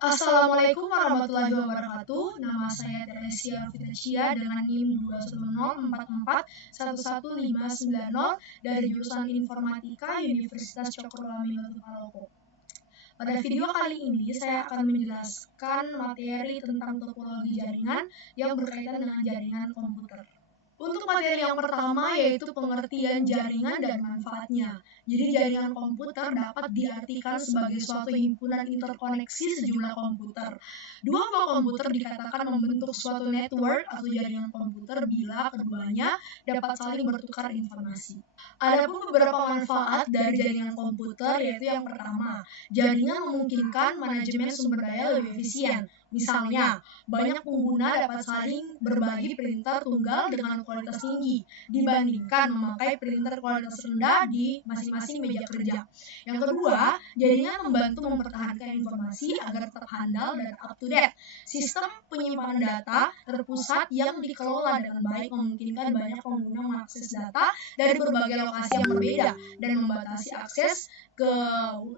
Assalamualaikum warahmatullahi wabarakatuh. Nama saya Teresia Fitria dengan NIM 21044111590 dari jurusan Informatika Universitas Cokroaminoto Palopo. Pada video kali ini saya akan menjelaskan materi tentang topologi jaringan yang berkaitan dengan jaringan komputer. Untuk materi yang pertama yaitu pengertian jaringan dan manfaatnya. Jadi jaringan komputer dapat diartikan sebagai suatu himpunan interkoneksi sejumlah komputer. Dua buah komputer dikatakan membentuk suatu network atau jaringan komputer bila keduanya dapat saling bertukar informasi. Adapun beberapa manfaat dari jaringan komputer yaitu yang pertama, jaringan memungkinkan manajemen sumber daya lebih efisien. Misalnya, banyak pengguna dapat saling berbagi printer tunggal dengan kualitas tinggi dibandingkan memakai printer kualitas rendah di masing-masing meja kerja. Yang kedua, jaringan membantu mempertahankan informasi agar tetap handal dan up to date. Sistem penyimpanan data terpusat yang dikelola dengan baik memungkinkan banyak pengguna mengakses data dari berbagai lokasi yang berbeda dan membatasi akses ke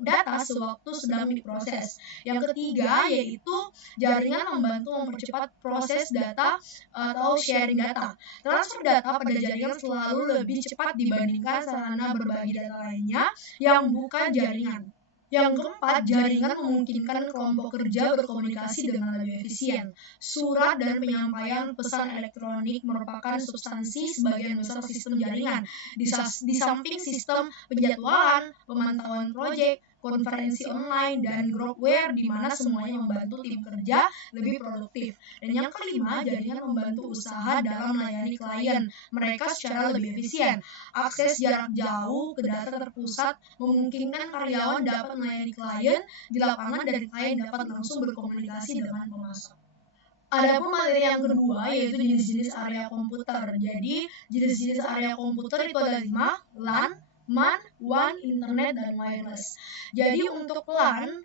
data sewaktu sedang diproses. Yang ketiga yaitu jaringan membantu mempercepat proses data atau sharing data. Transfer data pada jaringan selalu lebih cepat dibandingkan sarana berbagi data lainnya yang bukan jaringan. Yang keempat, jaringan memungkinkan kelompok kerja berkomunikasi dengan lebih efisien. Surat dan penyampaian pesan elektronik merupakan substansi sebagian besar sistem jaringan. Di samping sistem penjadwalan, pemantauan proyek, konferensi online, dan groupware di mana semuanya membantu tim kerja lebih produktif. Dan yang kelima, jaringan membantu usaha dalam melayani klien mereka secara lebih efisien. Akses jarak jauh ke data terpusat memungkinkan karyawan dapat melayani klien di lapangan dan klien dapat langsung berkomunikasi dengan pemasok. Adapun materi yang kedua yaitu jenis-jenis area komputer. Jadi jenis-jenis area komputer itu ada 5, LAN, MAN, WAN, Internet, dan wireless. Jadi untuk LAN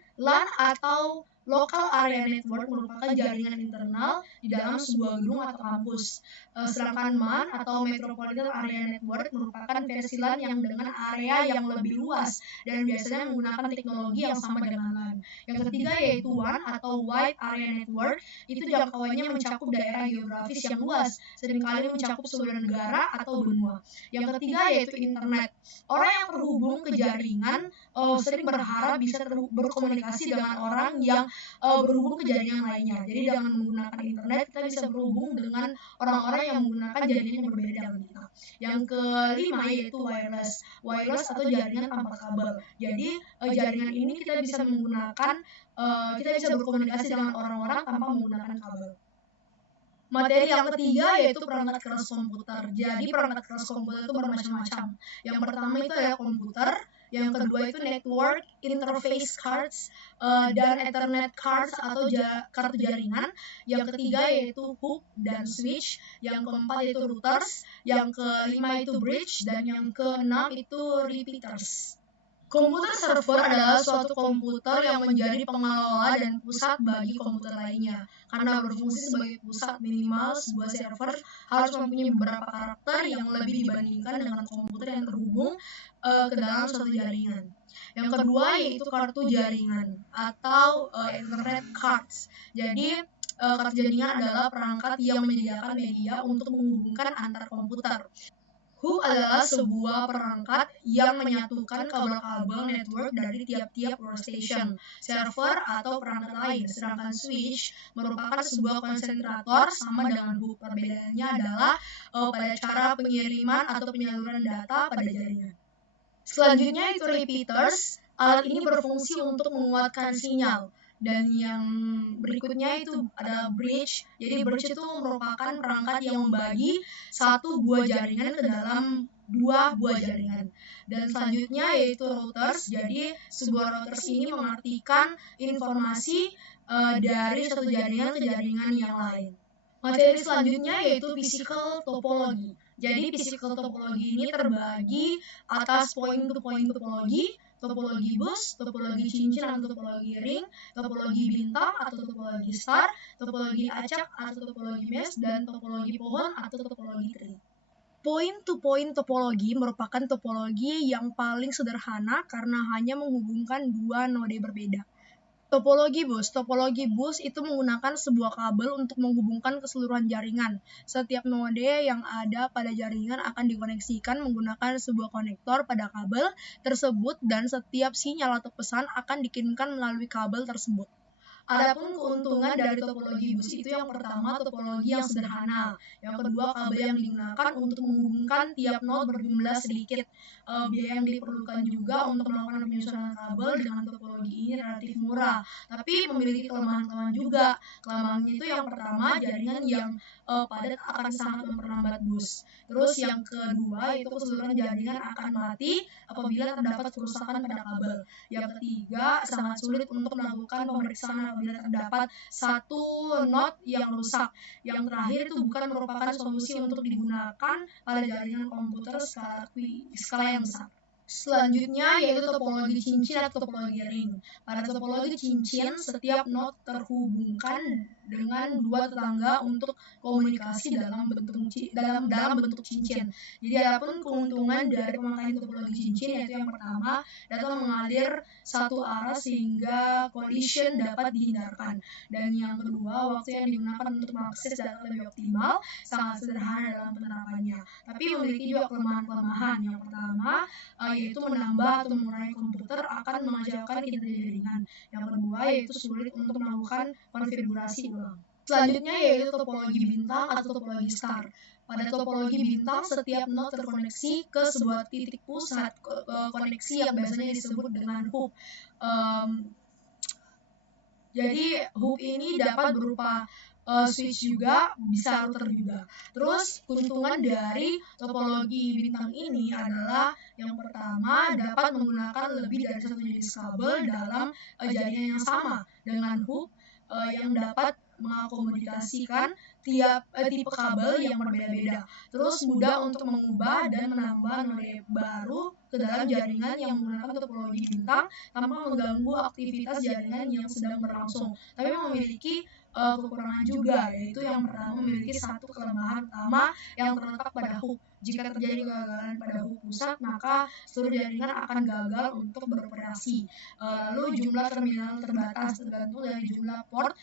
atau Local Area Network merupakan jaringan internal di dalam sebuah gedung atau kampus. Sedangkan MAN atau Metropolitan Area Network merupakan versi LAN yang dengan area yang lebih luas dan biasanya menggunakan teknologi yang sama dengan LAN. Yang ketiga yaitu WAN atau Wide Area Network, itu jangkauannya mencakup daerah geografis yang luas, seringkali mencakup seluruh negara atau benua. Yang ketiga yaitu Internet. Orang yang terhubung ke jaringan sering berharap bisa berkomunikasi dengan orang yang berhubung ke jaringan lainnya. Jadi dengan menggunakan internet kita bisa berhubung dengan orang-orang yang menggunakan jaringan yang berbeda dengan kita. Yang kelima yaitu wireless. Wireless atau jaringan tanpa kabel. Jadi jaringan ini kita bisa menggunakan kita bisa berkomunikasi dengan orang-orang tanpa menggunakan kabel. Materi yang ketiga yaitu perangkat keras komputer. Jadi perangkat keras komputer itu bermacam-macam. Yang pertama itu adalah komputer, yang kedua itu network interface cards dan Ethernet cards atau kartu jaringan. Yang ketiga yaitu hook dan switch. Yang keempat itu routers. Yang kelima itu bridge dan yang keenam itu repeaters. Komputer server adalah suatu komputer yang menjadi pengelola dan pusat bagi komputer lainnya. Karena berfungsi sebagai pusat, minimal sebuah server harus mempunyai beberapa karakter yang lebih dibandingkan dengan komputer yang terhubung ke dalam suatu jaringan. Yang kedua yaitu kartu jaringan atau Ethernet cards. Jadi kartu jaringan adalah perangkat yang menyediakan media untuk menghubungkan antar komputer. Hook adalah sebuah perangkat yang menyatukan kabel-kabel network dari tiap-tiap workstation, server, atau perangkat lain. Sedangkan switch merupakan sebuah konsentrator sama dengan hook. Perbedaannya adalah pada cara pengiriman atau penyaluran data pada jaringan. Selanjutnya itu repeaters. Alat ini berfungsi untuk menguatkan sinyal. Dan yang berikutnya itu ada bridge. Jadi bridge itu merupakan perangkat yang membagi satu buah jaringan ke dalam dua buah jaringan. Dan selanjutnya yaitu routers. Jadi sebuah routers ini mengartikan informasi dari satu jaringan ke jaringan yang lain. Materi selanjutnya yaitu physical topology. Jadi physical topology ini terbagi atas point-to-point topologi, topologi bus, topologi cincin atau topologi ring, topologi bintang atau topologi star, topologi acak atau topologi mesh, dan topologi pohon atau topologi tree. Point-to-point topologi merupakan topologi yang paling sederhana karena hanya menghubungkan dua node berbeda. Topologi bus. Topologi bus itu menggunakan sebuah kabel untuk menghubungkan keseluruhan jaringan. Setiap node yang ada pada jaringan akan dikoneksikan menggunakan sebuah konektor pada kabel tersebut dan setiap sinyal atau pesan akan dikirimkan melalui kabel tersebut. Adapun keuntungan dari topologi bus itu yang pertama topologi yang sederhana, yang kedua kabel yang digunakan untuk menghubungkan tiap node berjumlah sedikit. Biaya yang diperlukan juga untuk melakukan penyusunan kabel dengan topologi ini relatif murah, tapi memiliki kelemahan-kelemahan juga. Kelemahannya itu yang pertama jaringan yang padat akan sangat memperlambat bus. Terus yang kedua itu keseluruhan jaringan akan mati apabila terdapat kerusakan pada kabel. Yang ketiga, sangat sulit untuk melakukan pemeriksaan apabila terdapat satu not yang rusak. Yang terakhir itu bukan merupakan solusi untuk digunakan pada jaringan komputer skala yang besar. Selanjutnya yaitu topologi cincin atau topologi ring. Pada topologi cincin, setiap node terhubungkan dengan dua tetangga untuk komunikasi dalam bentuk cincin. Jadi adapun keuntungan dari pemakaian topologi cincin yaitu yang pertama, data mengalir satu arah sehingga collision dapat dihindarkan. Dan yang kedua, waktu yang digunakan untuk mengakses data lebih optimal, sangat sederhana dalam penerapannya. Tapi memiliki juga kelemahan-kelemahan. Yang pertama, yaitu menambah atau mengurangi komputer akan mengacaukan kinerja jaringan. Yang kedua yaitu sulit untuk melakukan konfigurasi ulang. Selanjutnya yaitu topologi bintang atau topologi star. Pada topologi bintang, setiap node terkoneksi ke sebuah titik pusat koneksi yang biasanya disebut dengan hub. Jadi hub ini dapat berupa switch juga, bisa router juga. Terus keuntungan dari topologi bintang ini adalah yang pertama dapat menggunakan lebih dari satu jenis kabel dalam jaringan yang sama dengan hub yang dapat mengakomodasikan tipe kabel yang berbeda-beda. Terus mudah untuk mengubah dan menambah node baru ke dalam jaringan yang menggunakan topologi bintang tanpa mengganggu aktivitas jaringan yang sedang berlangsung. Tapi memiliki kekurangan juga, yaitu yang pertama memiliki satu kelemahan utama yang terletak pada hub. Jika terjadi kegagalan pada hub pusat, maka seluruh jaringan akan gagal untuk beroperasi. Lalu jumlah terminal terbatas tergantung dari jumlah port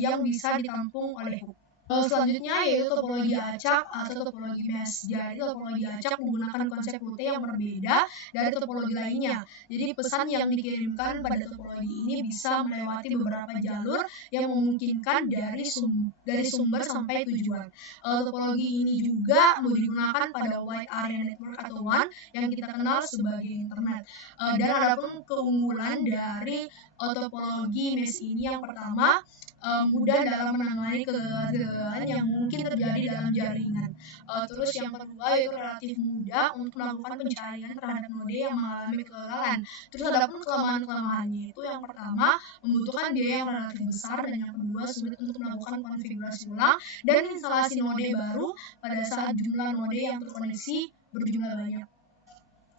yang bisa ditampung oleh hub. Selanjutnya yaitu topologi acak atau topologi mesh. Jadi topologi acak menggunakan konsep rute yang berbeda dari topologi lainnya. Jadi pesan yang dikirimkan pada topologi ini bisa melewati beberapa jalur yang memungkinkan dari sumber sampai tujuan. Topologi ini juga digunakan pada wide area network atau WAN yang kita kenal sebagai internet. Dan adapun keunggulan dari topologi mesh ini yang pertama mudah dalam menangani kegagalan yang mungkin terjadi dalam jaringan. Terus yang kedua itu relatif mudah untuk melakukan pencarian terhadap node yang mengalami kegagalan. Terus adapun kelemahan-kelemahannya itu yang pertama membutuhkan biaya yang relatif besar dan yang kedua sulit untuk melakukan konfigurasi ulang dan instalasi node baru pada saat jumlah node yang terkoneksi berjumlah banyak.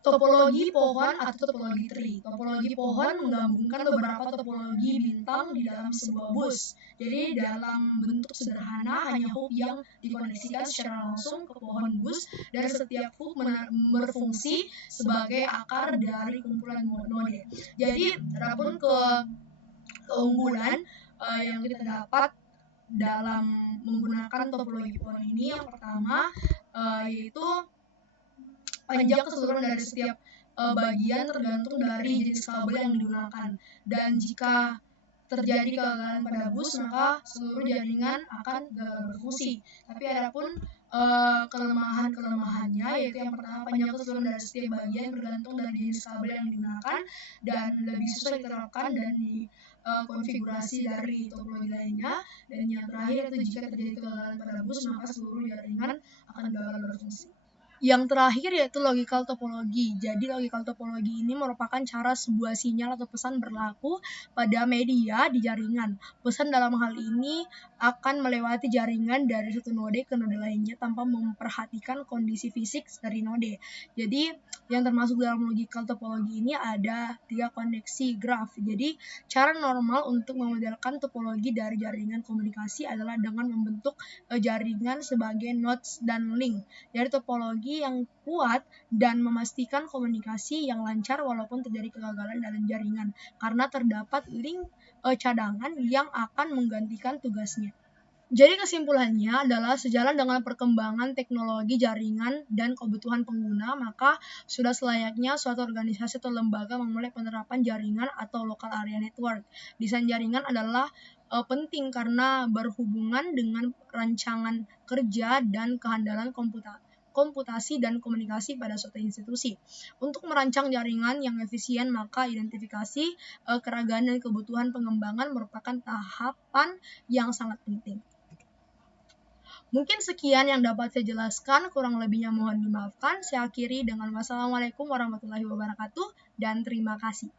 Topologi pohon atau topologi tree. Topologi pohon menggabungkan beberapa topologi bintang di dalam sebuah bus. Jadi dalam bentuk sederhana hanya hub yang dikoneksikan secara langsung ke pohon bus dan setiap hub berfungsi sebagai akar dari kumpulan node. Jadi adapun keunggulan yang kita dapat dalam menggunakan topologi pohon ini yang pertama yaitu panjang keseluruhan dari setiap bagian tergantung dari jenis kabel yang digunakan. Dan jika terjadi kegagalan pada bus, maka seluruh jaringan akan gagal berfungsi. Tapi adapun kelemahan-kelemahannya yaitu yang pertama panjang keseluruhan dari setiap bagian bergantung dari jenis kabel yang digunakan dan lebih susah diterapkan dan konfigurasi dari topologi lainnya. Dan yang terakhir itu jika terjadi kegagalan pada bus, maka seluruh jaringan akan gagal berfungsi. Yang terakhir yaitu logical topologi. Jadi logical topologi ini merupakan cara sebuah sinyal atau pesan berlaku pada media di jaringan. Pesan dalam hal ini akan melewati jaringan dari satu node ke node lainnya tanpa memperhatikan kondisi fisik dari node. Jadi yang termasuk dalam logical topologi ini ada 3 koneksi graf. Jadi cara normal untuk memodelkan topologi dari jaringan komunikasi adalah dengan membentuk jaringan sebagai nodes dan link. Dari topologi teknologi yang kuat dan memastikan komunikasi yang lancar walaupun terjadi kegagalan dalam jaringan, karena terdapat link cadangan yang akan menggantikan tugasnya. Jadi kesimpulannya adalah sejalan dengan perkembangan teknologi jaringan dan kebutuhan pengguna, maka sudah selayaknya suatu organisasi atau lembaga memulai penerapan jaringan atau local area network. Desain jaringan adalah penting karena berhubungan dengan rancangan kerja dan kehandalan komputasi dan komunikasi pada suatu institusi. Untuk merancang jaringan yang efisien, maka identifikasi keragaman dan kebutuhan pengembangan merupakan tahapan yang sangat penting. Mungkin sekian yang dapat saya jelaskan, kurang lebihnya mohon dimaafkan. Saya akhiri dengan wassalamualaikum warahmatullahi wabarakatuh dan terima kasih.